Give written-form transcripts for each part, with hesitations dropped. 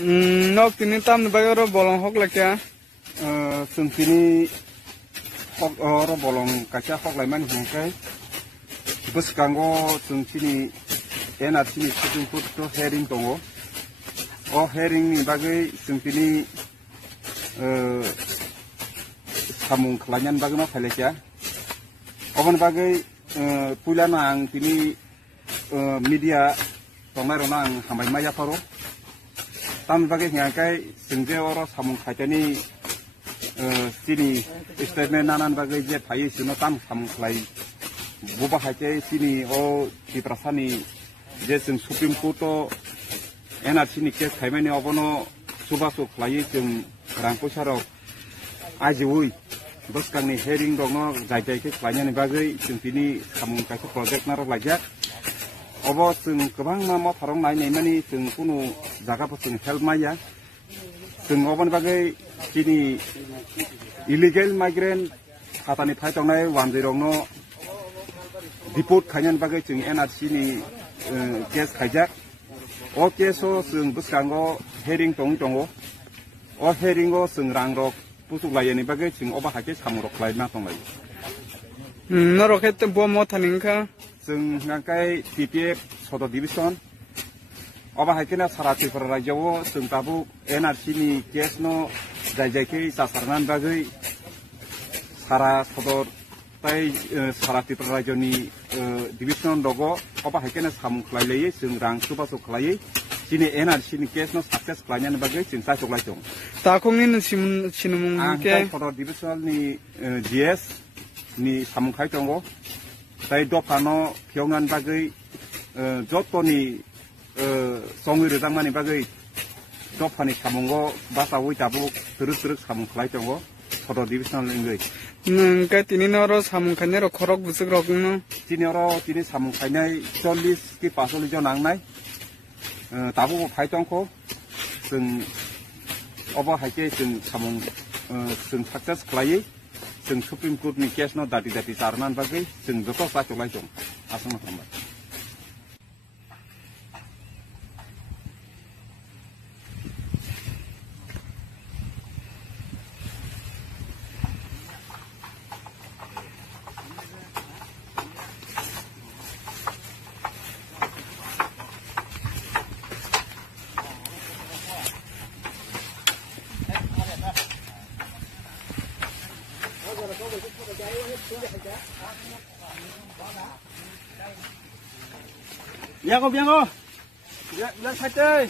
Nok tini tam bagaro bolong hok lakya. Sentini hok oro bolong kaca hok laiman hingkai. Bus kanggo sentini enak sini sejumpa to herring tongo. Oh herring ni bagai sentini samung kelanyan bagno pelekya. Oban bagai pulana ang tini media tongarona ang hamai maya paro. Tam bagai ngakai sengje oro samung kajani sini statement nanan bagai je pai sino tam samung kelai buba hakai sini o diprasani je seng Supreme Court enak sini kes kaimani obono subaso kelai seng rangkusaro ajiwui bos kang ni herring dongo jai ke kelainya bagai seng sini samung kaisa project naro lajak. Obo sing kebang nama farong nai mani sing kuno jaga sing help maya sing oban bagai sini illegal migrant hatani phai tong nai 10 no deport khanyan bagai sing NRC ni case khajak o case o sing buskango herring tongo o herring o sing rangrok pusuk layani bagai sing oba hake samurok lai na tong lai Noroket bo mo thaningka sing ngakai TPF Soto Division oba hakena sarati perrajawo sing tabu NRC ni case no jai ke sasarnan bagai sara Soto tai sarati perrajoni division logo oba hakena samung klailei sing rang subaso klai sini NRC ni case no success klanyan bagai sing sa choklai chong takongin sinumung ke Soto Division ni GS ni samung khai tongo tai dopano pyongan bagai jotoni songi redangmani bagai dopani samungo basa ui tabu terus samung khlai tongo Soto Division lenggai ke tini noro samung khanero khorok busuk rokno tini samung khainai 40 ki 50 jon nangnai tabu phai tongko sing obo haike sing samung sing success khlai sing Supreme Court ni case no dati sarnan bagai sing joto sa choklai chong asma thamba Biang ko. Bilang saja.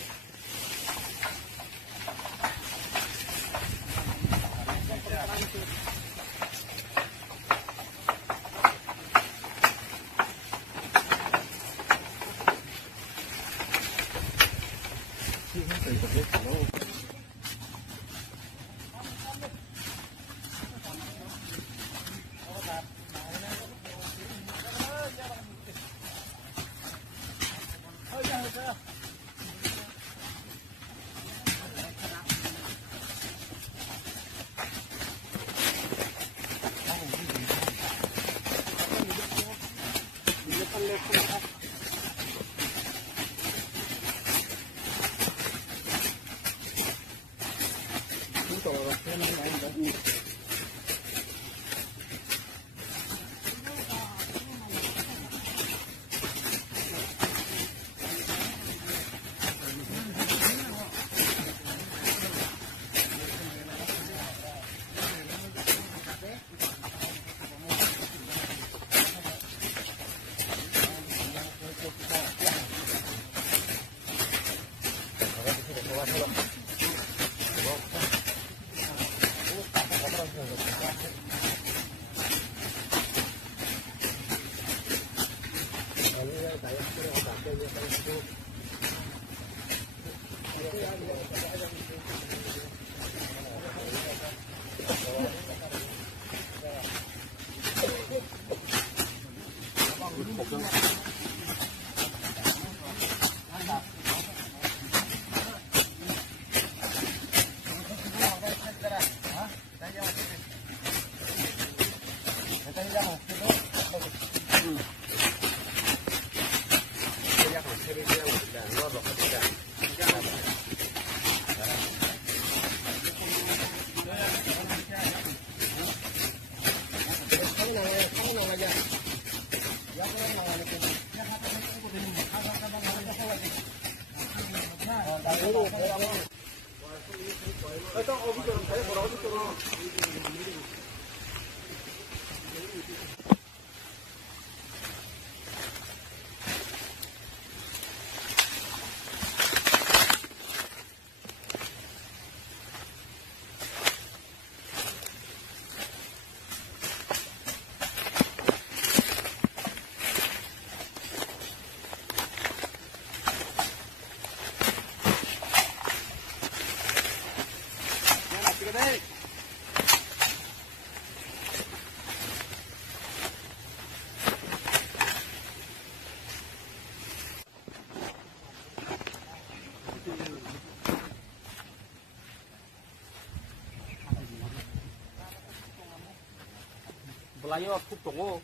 Belayo, aku tunggu.